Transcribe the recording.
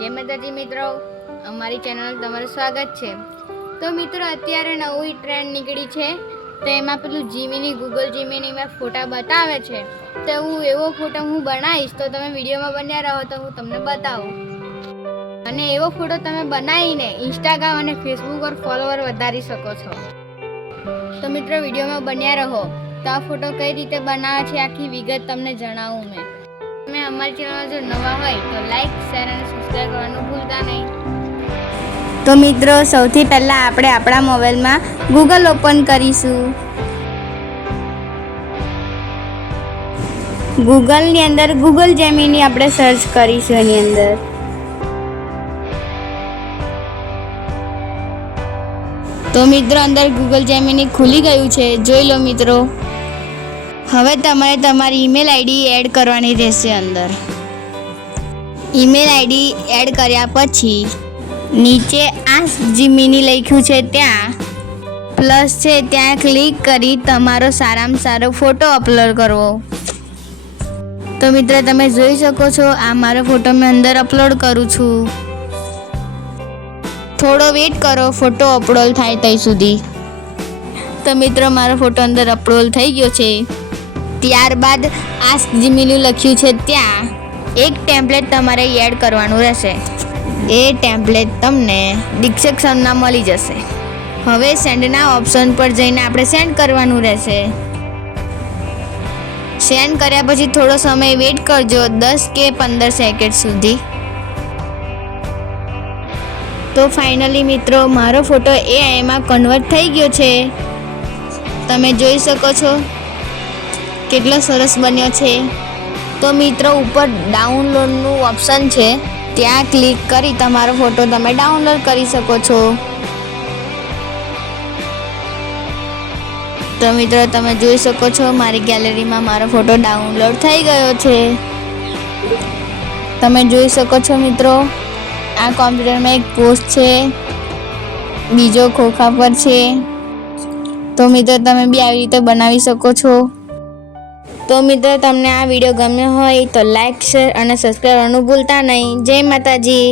જય માતાજી મિત્રો, અમારી ચેનલ તમારું સ્વાગત છે। તો મિત્રો અત્યારે નવી ટ્રેન્ડ નીકળી છે, તો એમાં પેલું જીમીની ગૂગલ જીમીનીમાં ફોટા બતાવે છે। તો હું એવો ફોટો હું બનાવીશ, તો તમે વિડીયોમાં બન્યા રહો તો હું તમને બતાવું। અને એવો ફોટો તમે બનાવીને ઇન્સ્ટાગ્રામ અને ફેસબુક પર ફોલોવર વધારી શકો છો। તો મિત્રો વિડીયોમાં બન્યા રહો। તો આ ફોટો કઈ રીતે બનાવે છે આખી વિગત તમને જણાવું મેં। તમે અમારી ચેનલ જો નવા હોય તો લાઈક, શેર અને સબસ્ક્રાઇબ કરવાનું ભૂલતા નહીં। તો મિત્રો સૌથી પહેલાં આપણે આપણા મોબાઈલમાં ગૂગલ ઓપન કરીશું। ગૂગલની અંદર ગૂગલ જેમિની આપણે સર્ચ કરીશું એની અંદર। તો મિત્રો અંદર ગૂગલ જેમિની ખુલી ગયું છે, જોઈ લો મિત્રો। હવે તમારે તમારી ઈમેલ આઈડી એડ કરવાની રહેશે અંદર। ઈમેલ આઈડી એડ કર્યા પછી નીચે આસ્ક જીમિની લખ્યું છે ત્યાં પ્લસ છે ત્યાં ક્લિક કરી તમારો સારામાં સારો ફોટો અપલોડ કરવો। તો મિત્રો તમે જોઈ શકો છો આ મારો ફોટો મેં અંદર અપલોડ કરું છું। થોડો વેઇટ કરો ફોટો અપલોડ થાય ત્યાં સુધી। તો મિત્રો મારો ફોટો અંદર અપલોડ થઈ ગયો છે। ત્યારબાદ આસ્ક જીમિની લખ્યું છે ત્યાં એક ટેમ્પલેટ તમારે એડ કરવાનું રહેશે। એ ટેમ્પલેટ તમને ડિસ્ક્રિપ્શનમાં મળી જશે। હવે સેન્ડના ઓપ્શન પર જઈને આપણે સેન્ડ કરવાનું રહેશે। સેન્ડ કર્યા પછી થોડો સમય વેઇટ કરજો, 10 કે 15 સેકન્ડ સુધી। તો ફાઇનલી મિત્રો મારો ફોટો એઆઈમાં કન્વર્ટ થઈ ગયો છે। તમે જોઈ શકો છો કેટલો સરસ બન્યો છે। તો મિત્રો ઉપર ડાઉનલોડનું ઓપ્શન છે, ત્યાં ક્લિક કરી તમારો ફોટો તમે ડાઉનલોડ કરી શકો છો। તો મિત્રો તમે જોઈ શકો છો મારી ગેલેરીમાં મારો ફોટો ડાઉનલોડ થઈ ગયો છે। તમે જોઈ શકો છો મિત્રો આ કોમ્પ્યુટરમાં એક પોસ્ટ છે, બીજો ખોખા પર છે। તો મિત્રો તમે બી આવી રીતે બનાવી શકો છો। તો મિત્રો તમને આ વિડીયો ગમ્યો હોય તો લાઈક, શેર અને સબસ્ક્રાઈબ કરવાનું ભૂલતા નહીં। જય માતાજી।